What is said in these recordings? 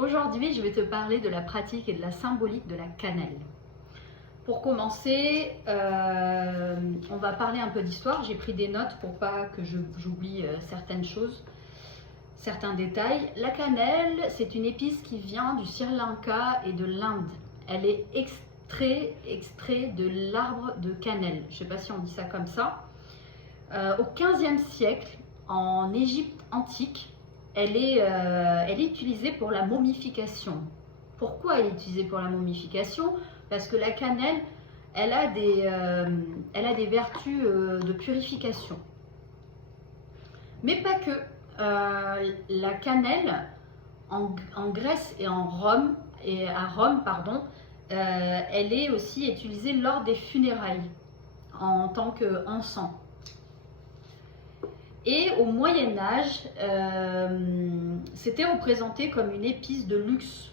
Aujourd'hui, je vais te parler de la pratique et de la symbolique de la cannelle. Pour commencer, on va parler un peu d'histoire. J'ai pris des notes pour pas que j'oublie certaines choses, certains détails. La cannelle, c'est une épice qui vient du Sri Lanka et de l'Inde. Elle est extrait de l'arbre de cannelle. Je ne sais pas si on dit ça comme ça. Au XVe siècle, en Égypte antique, elle est utilisée pour la momification. Pourquoi elle est utilisée pour la momification? Parce que la cannelle, elle a des vertus de purification. Mais pas que. La cannelle, en Grèce et à Rome, elle est aussi utilisée lors des funérailles en tant qu'encens. Et au Moyen-Âge, c'était représenté comme une épice de luxe.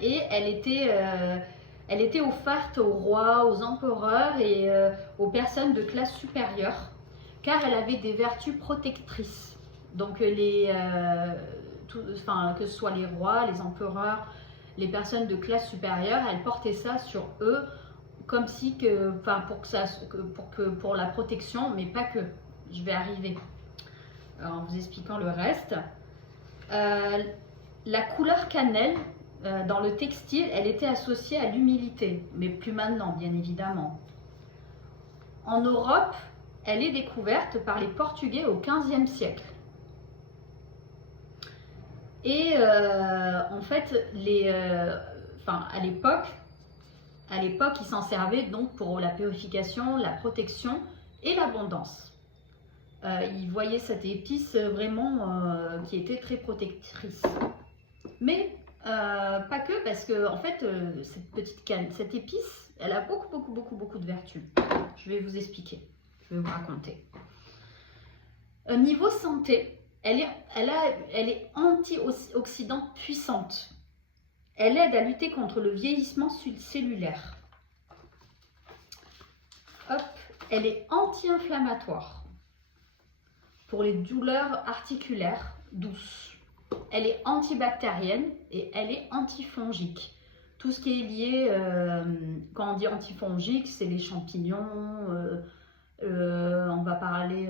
Et elle était offerte aux rois, aux empereurs et aux personnes de classe supérieure, car elle avait des vertus protectrices. Donc, que ce soit les rois, les empereurs, les personnes de classe supérieure, elles portaient ça sur eux, comme si pour la protection, mais pas que. Je vais arriver en vous expliquant le reste. La couleur cannelle dans le textile, elle était associée à l'humilité, mais plus maintenant, bien évidemment. En Europe, elle est découverte par les Portugais au XVe siècle. Et en fait, à l'époque, ils s'en servaient donc pour la purification, la protection et l'abondance. Ils voyaient cette épice vraiment qui était très protectrice. Mais pas que, parce que en fait, cette épice, elle a beaucoup de vertus. Je vais vous expliquer, je vais vous raconter. Niveau santé, elle est antioxydante puissante. Elle aide à lutter contre le vieillissement cellulaire. Hop, elle est anti-inflammatoire pour les douleurs articulaires douces. Elle est antibactérienne et elle est antifongique. Tout ce qui est lié, quand on dit antifongique, c'est les champignons, on va parler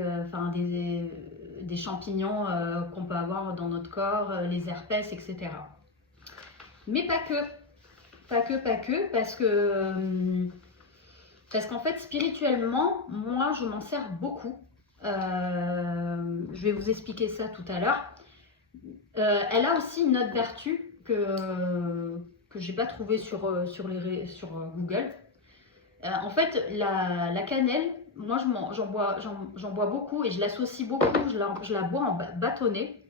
des champignons qu'on peut avoir dans notre corps, les herpès, etc. Mais pas que, parce qu'en fait, spirituellement, moi, je m'en sers beaucoup. Je vais vous expliquer ça tout à l'heure. Elle a aussi une autre vertu que je n'ai pas trouvée sur Google. En fait, la cannelle, moi j'en bois beaucoup et je l'associe beaucoup, je la bois en bâtonnet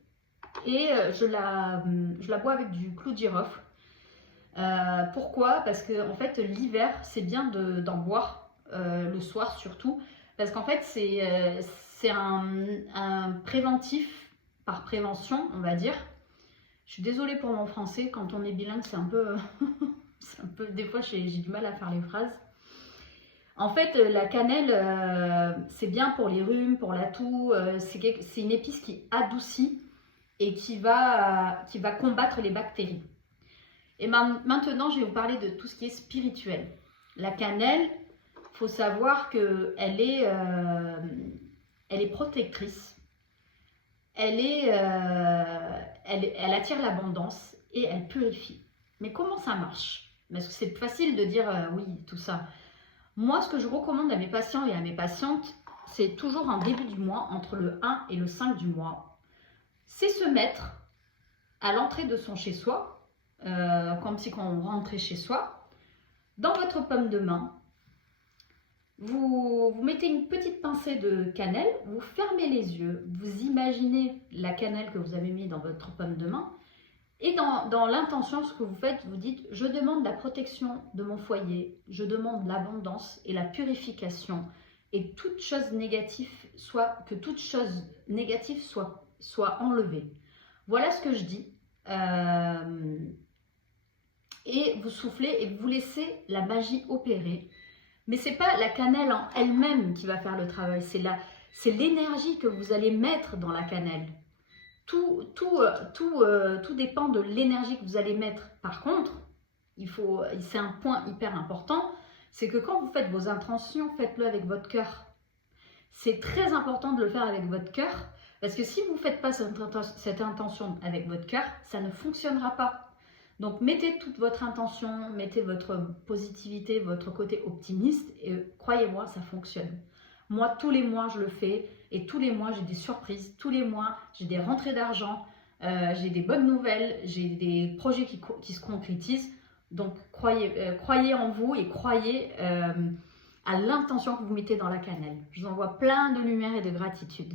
et je la bois avec du clou de girofle. Pourquoi? Parce que en fait, l'hiver, c'est bien d'en boire le soir surtout, parce qu'en fait, c'est un préventif par prévention, on va dire. Je suis désolée pour mon français, quand on est bilingue, c'est un peu, des fois j'ai du mal à faire les phrases. En fait, la cannelle, c'est bien pour les rhumes, pour la toux, c'est une épice qui adoucit et qui va combattre les bactéries. Et maintenant, je vais vous parler de tout ce qui est spirituel. La cannelle, il faut savoir qu'elle est protectrice. Elle attire l'abondance et elle purifie. Mais comment ça marche? Parce que c'est facile de dire oui, tout ça. Moi, ce que je recommande à mes patients et à mes patientes, c'est toujours en début du mois, entre le 1 et le 5 du mois, c'est se mettre à l'entrée de son chez-soi, comme si on rentrait chez soi, dans votre paume de main, vous mettez une petite pincée de cannelle, vous fermez les yeux, vous imaginez la cannelle que vous avez mis dans votre paume de main, et dans l'intention, ce que vous faites, vous dites: je demande la protection de mon foyer, je demande l'abondance et la purification, et que toute chose négative soit enlevée. Voilà ce que je dis. Et vous soufflez et vous laissez la magie opérer. Mais ce n'est pas la cannelle en elle-même qui va faire le travail, c'est l'énergie que vous allez mettre dans la cannelle. tout dépend de l'énergie que vous allez mettre. Par contre, c'est un point hyper important, c'est que quand vous faites vos intentions, faites-le avec votre cœur. C'est très important de le faire avec votre cœur, parce que si vous ne faites pas cette intention avec votre cœur, ça ne fonctionnera pas. Donc mettez toute votre intention, mettez votre positivité, votre côté optimiste, et croyez-moi, ça fonctionne. Moi, tous les mois, je le fais, et tous les mois, j'ai des surprises, tous les mois, j'ai des rentrées d'argent, j'ai des bonnes nouvelles, j'ai des projets qui se concrétisent. Donc croyez en vous et croyez à l'intention que vous mettez dans la cannelle. Je vous envoie plein de lumière et de gratitude.